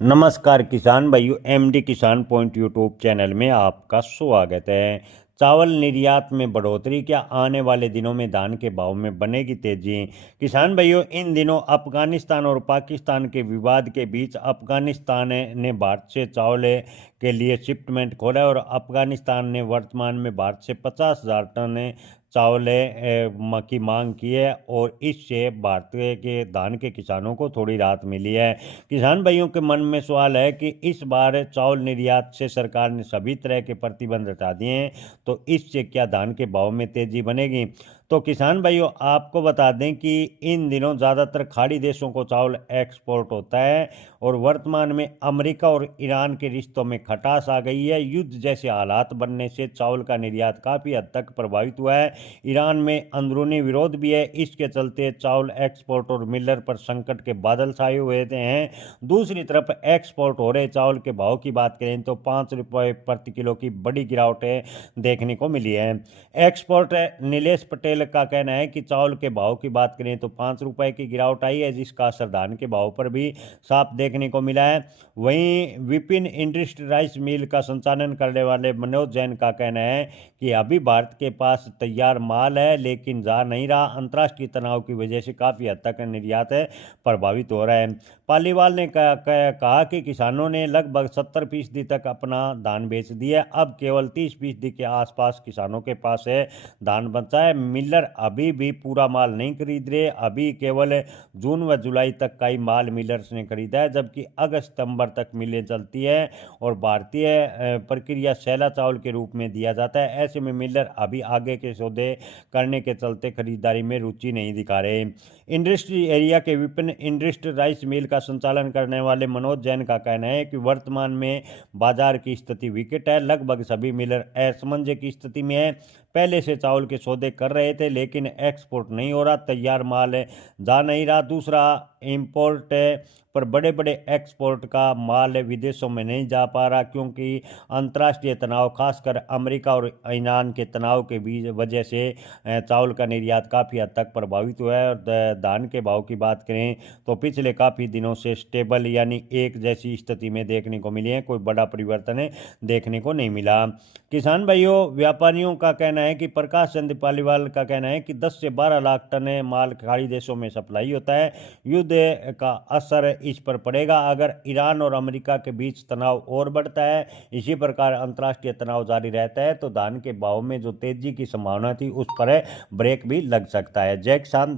नमस्कार किसान भाइयों, एमडी किसान पॉइंट यूट्यूब चैनल में आपका स्वागत है। चावल निर्यात में बढ़ोतरी, क्या आने वाले दिनों में धान के भाव में बनेगी तेजी? किसान भाइयों, इन दिनों अफगानिस्तान और पाकिस्तान के विवाद के बीच अफगानिस्तान ने भारत से चावल के लिए शिपमेंट खोला है और अफगानिस्तान ने वर्तमान में भारत से 50,000 टन चावल की मांग की है और इससे भारत के धान के किसानों को थोड़ी राहत मिली है। किसान भाइयों के मन में सवाल है कि इस बार चावल निर्यात से सरकार ने सभी तरह के प्रतिबंध हटा दिए हैं, तो इससे क्या धान के भाव में तेजी बनेगी? तो किसान भाइयों, आपको बता दें कि इन दिनों ज़्यादातर खाड़ी देशों को चावल एक्सपोर्ट होता है और वर्तमान में अमेरिका और ईरान के रिश्तों में खटास आ गई है। युद्ध जैसे हालात बनने से चावल का निर्यात काफ़ी हद तक प्रभावित हुआ है। ईरान में अंदरूनी विरोध भी है, इसके चलते चावल एक्सपोर्ट और मिलर पर संकट के बादल छाए हुए हैं। दूसरी तरफ एक्सपोर्ट हो रहे चावल के भाव की बात करें तो 5 रुपये प्रति किलो की बड़ी गिरावट देखने को मिली है। एक्सपोर्ट नीलेश पटेल का कहना है कि चावल के भाव की बात करें तो 5 रुपये की गिरावट आई है, जिसका असर धान के भाव पर भी साफ देखने को मिला है। वहीं विपिन इंडस्ट्री राइस मिल का संचालन करने वाले मनोज जैन का कहना है कि अभी भारत के पास तैयार माल है, लेकिन जा नहीं रहा। अंतर्राष्ट्रीय तनाव की वजह से काफ़ी हद तक निर्यात प्रभावित हो रहा है। पालीवाल ने कहा कि किसानों ने लगभग 70% तक अपना धान बेच दिया, अब केवल 30% के आसपास किसानों के पास है धान बचा है। मिलर अभी भी पूरा माल नहीं खरीद रहे, अभी केवल जून व जुलाई तक का ही माल मिलर्स ने खरीदा है, जबकि अगस्त सितंबर तक मिलें चलती है और भारतीय प्रक्रिया सैला चावल के रूप में दिया जाता है। ऐसे में मिलर अभी आगे के सौदे करने के चलते खरीदारी में रुचि नहीं दिखा रहे। इंडस्ट्री एरिया के विपिन इंडस्ट्री राइस मिल का संचालन करने वाले मनोज जैन का कहना है कि वर्तमान में बाजार की स्थिति विकट है, लगभग सभी मिलर असमंजस की स्थिति में है। पहले से चावल के सौदे कर रहे थे, लेकिन एक्सपोर्ट नहीं हो रहा, तैयार माल जा नहीं रहा। दूसरा, इंपोर्ट पर बड़े बड़े एक्सपोर्ट का माल विदेशों में नहीं जा पा रहा, क्योंकि अंतर्राष्ट्रीय तनाव, खासकर अमेरिका और ईरान के तनाव के बीच वजह से चावल का निर्यात काफ़ी हद तक प्रभावित हुआ है। और धान के भाव की बात करें तो पिछले काफ़ी दिनों से स्टेबल यानी एक जैसी स्थिति में देखने को मिली है, कोई बड़ा परिवर्तन देखने को नहीं मिला। किसान भाइयों, व्यापारियों का कहना है कि प्रकाश चंद पालीवाल का कहना है कि 10 से 12 लाख टन माल खाड़ी देशों में सप्लाई होता है। युद्ध का असर इस पर पड़ेगा अगर ईरान और अमेरिका के बीच तनाव और बढ़ता है। इसी प्रकार अंतर्राष्ट्रीय तनाव जारी रहता है तो धान के भाव में जो तेजी की संभावना थी उस पर ब्रेक भी लग सकता है। जय किसान।